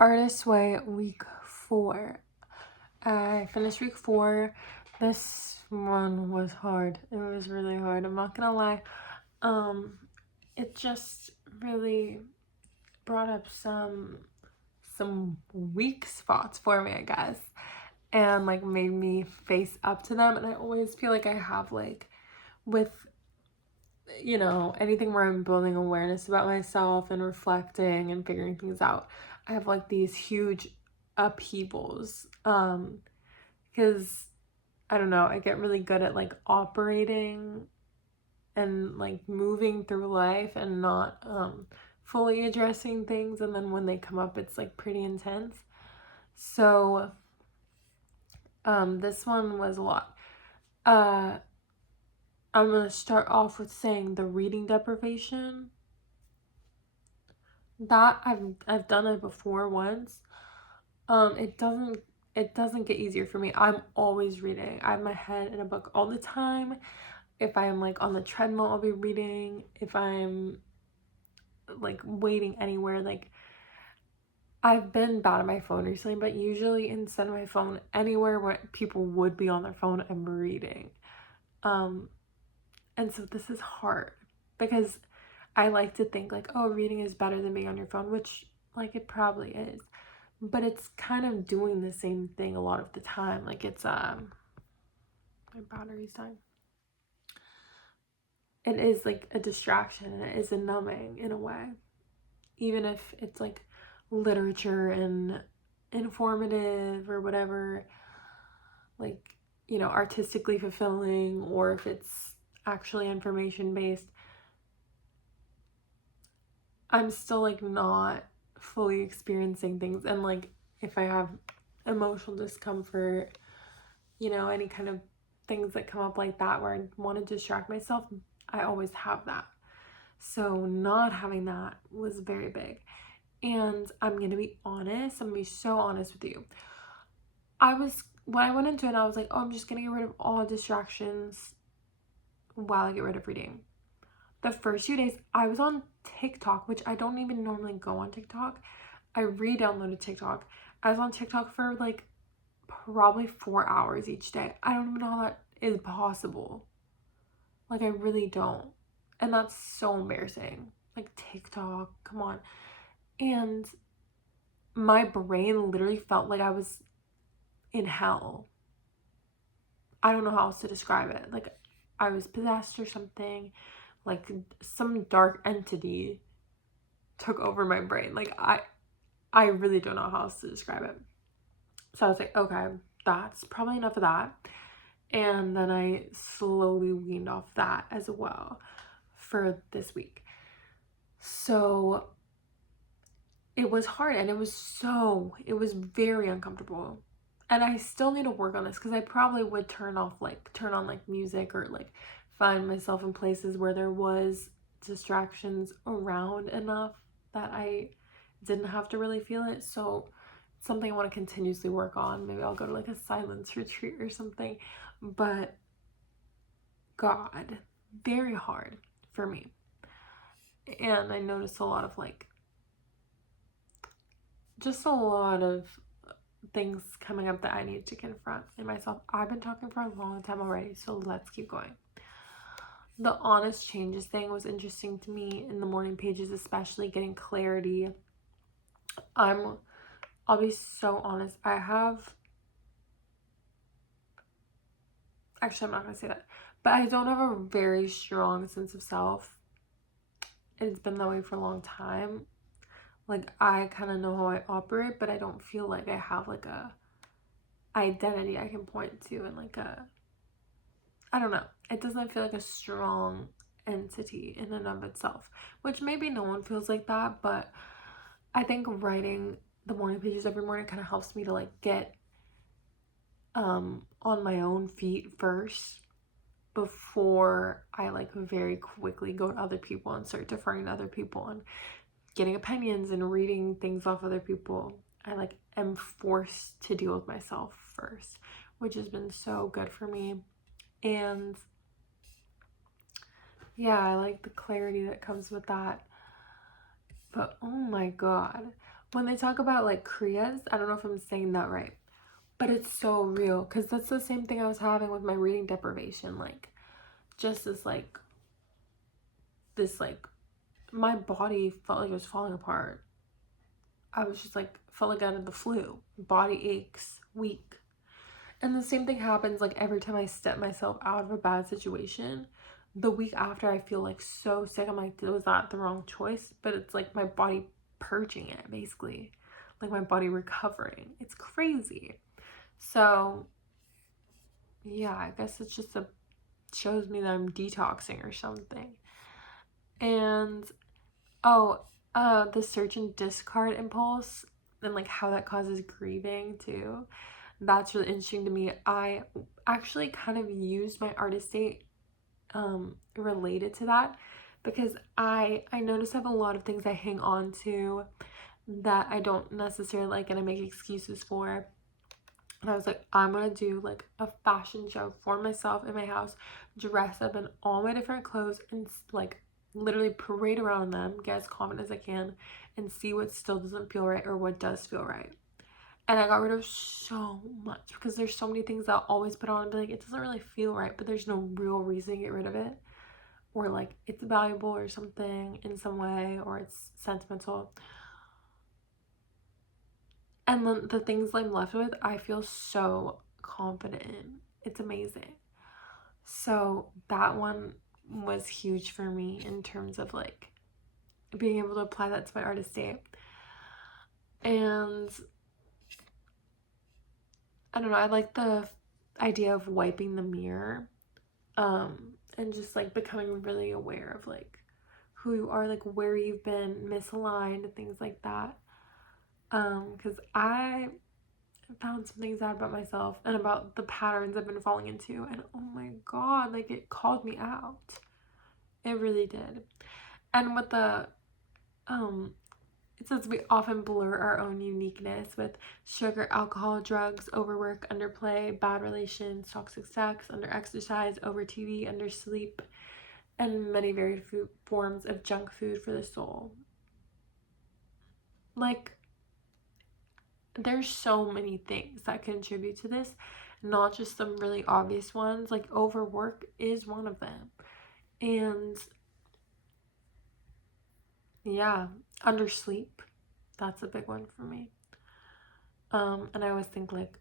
Artist Way week 4. I finished week 4. This one was hard. It was really hard. I'm not gonna lie. Um, it just really brought up some weak spots for me, I guess, and like made me face up to them. And I always feel like I have with anything where I'm building awareness about myself and reflecting and figuring things out, I have like these huge upheavals. Because I don't know, I get really good at like operating and like moving through life and not fully addressing things, and then when they come up it's like pretty intense. So this one was a lot. I'm gonna start off with saying the reading deprivation. That I've done it before once. It doesn't get easier for me. I'm always reading. I have my head in a book all the time. If I'm like on the treadmill, I'll be reading. If I'm like waiting anywhere, like I've been bad at my phone recently, but usually instead of my phone, anywhere where people would be on their phone, I'm reading. Um, and so this is hard because I like to think like, oh, reading is better than being on your phone, which like it probably is. But it's kind of doing the same thing a lot of the time. Like it's my battery's dying. It is like a distraction and it is a numbing in a way. Even if it's like literature and informative or whatever, like, artistically fulfilling, or if it's actually information based, I'm still like not fully experiencing things. And like if I have emotional discomfort, any kind of things that come up like that where I want to distract myself, I always have that. So not having that was very big. And I'm going to be honest, I'm going to be so honest with you. When I went into it, I was like, oh, I'm just going to get rid of all distractions while I get rid of reading. The first few days, I was on TikTok, which I don't even normally go on TikTok. I re-downloaded TikTok. I was on TikTok for like probably 4 hours each day. I don't even know how that is possible. Like, I really don't. And that's so embarrassing. Like, TikTok, come on. And my brain literally felt like I was in hell. I don't know how else to describe it. Like, I was possessed or something. Like, some dark entity took over my brain. Like, I really don't know how else to describe it. So I was like, okay, that's probably enough of that. And then I slowly weaned off that as well for this week. So it was hard, and it was very uncomfortable. And I still need to work on this because I probably would turn on like music, or like find myself in places where there was distractions around enough that I didn't have to really feel it. So it's something I want to continuously work on. Maybe I'll go to like a silence retreat or something. But God, very hard for me. And I noticed a lot of just a lot of things coming up that I need to confront in myself. I've been talking for a long time already, so let's keep going. The honest changes thing was interesting to me in the morning pages, especially getting clarity. I'll be so honest. Actually, I'm not going to say that, but I don't have a very strong sense of self. It's been that way for a long time. Like, I kind of know how I operate, but I don't feel like I have like a identity I can point to, and like I don't know. It doesn't feel like a strong entity in and of itself, which maybe no one feels like that, but I think writing the morning pages every morning kind of helps me to like get on my own feet first before I like very quickly go to other people and start deferring to other people and getting opinions and reading things off other people. I like am forced to deal with myself first, which has been so good for me. And yeah, I like the clarity that comes with that. But oh my God, when they talk about like kriyas, I don't know if I'm saying that right, but it's so real because that's the same thing I was having with my reading deprivation. Like, just this like, my body felt like it was falling apart. I was just like, felt like I had the flu, body aches, weak. And the same thing happens like every time I step myself out of a bad situation. The week after, I feel like so sick. I'm like, was that the wrong choice? But it's like my body purging it, basically. Like my body recovering. It's crazy. So, yeah, I guess it's just shows me that I'm detoxing or something. And, oh, the search and discard impulse and like how that causes grieving too. That's really interesting to me. I actually kind of used my artist state related to that because I notice I have a lot of things I hang on to that I don't necessarily like and I make excuses for. And I was like, I'm gonna do like a fashion show for myself in my house, dress up in all my different clothes and like literally parade around in them, get as confident as I can, and see what still doesn't feel right or what does feel right. And I got rid of so much because there's so many things that I'll always put on and be like, it doesn't really feel right, but there's no real reason to get rid of it. Or like it's valuable or something in some way, or it's sentimental. And then the things I'm left with, I feel so confident in. It's amazing. So that one was huge for me in terms of like being able to apply that to my artist day. And I don't know, I like the idea of wiping the mirror, and just like becoming really aware of like who you are, like where you've been misaligned and things like that. Because I found some things out about myself and about the patterns I've been falling into, and oh my god, like it called me out. It really did. And with the it says we often blur our own uniqueness with sugar, alcohol, drugs, overwork, underplay, bad relations, toxic sex, underexercise, over TV, undersleep, and many varied forms of junk food for the soul. Like, there's so many things that contribute to this, not just some really obvious ones. Like, overwork is one of them. And yeah, undersleep, that's a big one for me. And I always think like,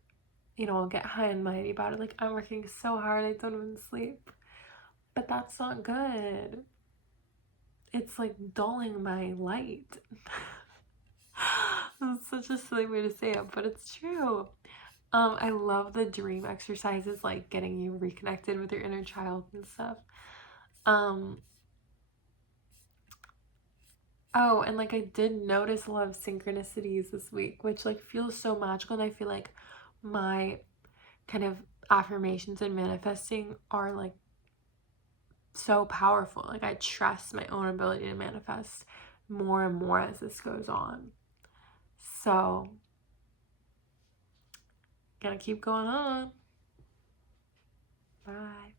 I'll get high and mighty about it. Like, I'm working so hard, I don't even sleep. But that's not good. It's like dulling my light. That's such a silly way to say it, but it's true. I love the dream exercises, like getting you reconnected with your inner child and stuff. Oh, and like I did notice a lot of synchronicities this week, which like feels so magical, and I feel like my kind of affirmations and manifesting are like so powerful. Like I trust my own ability to manifest more and more as this goes on. So, gotta keep going on. Bye.